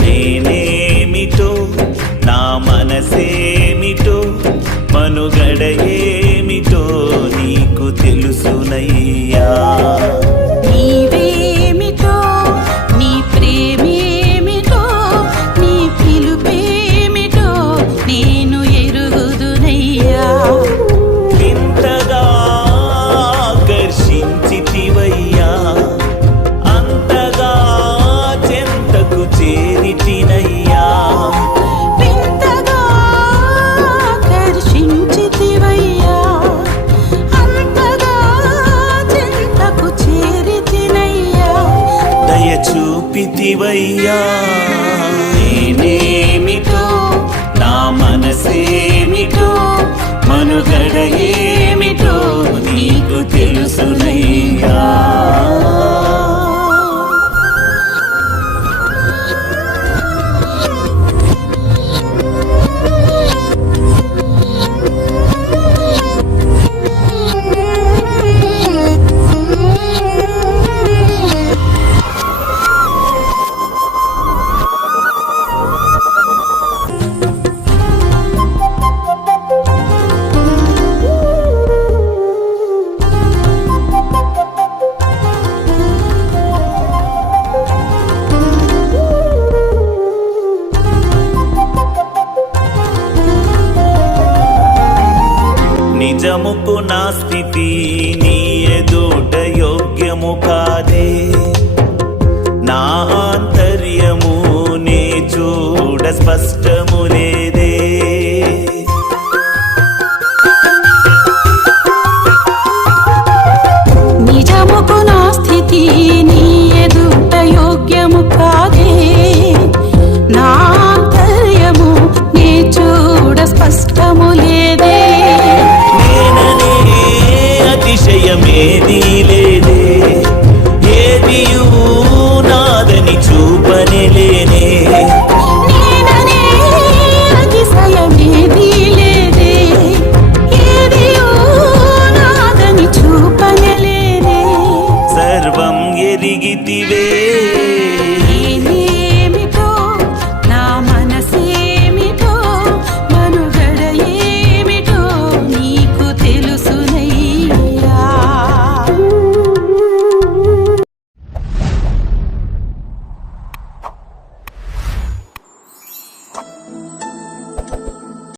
నేనేమిటో నా మనసేమిటో మనుగడ ఏమిటో నీకు తెలుసునయ్యా. నీవేమిటో నీ ప్రేమేమిటో నీ పిలుపేమిటో నేను ఎరుగుదునయ్యా. ఇంతగా ఆకర్షించితివయ్యా, అంతగా చెంతకు చేరితినయ్యా. వింతగా ఆకర్షించితివయ్యా, అంతగా చెంతకు చేరితినయ్యా. దయ చూపితివయ్యా. నేనేమిటో నా మనసేమిటో మనుగడ ఏమిటో నీకు తెలుసునయ్యా. నిజముకు నా స్థితి నీ ఎదుట యోగ్యము కాదే, నా ఆంతర్యము నే చూడ స్పష్టము లేదే. నిజముకు నా స్థితి నీ ఎదుట యోగ్యము కాదే, నా ఆంతర్యము నీ చూడ స్పష్టము లేదే. నేననే అతిశయమేదీ లేదే, ఏదియూ నాదని చూపనే లేనే. నేననే అతిశయమేదీ లేదే, ఏదియూ నాదని చూపనలేనే. సర్వం ఎరిగితివే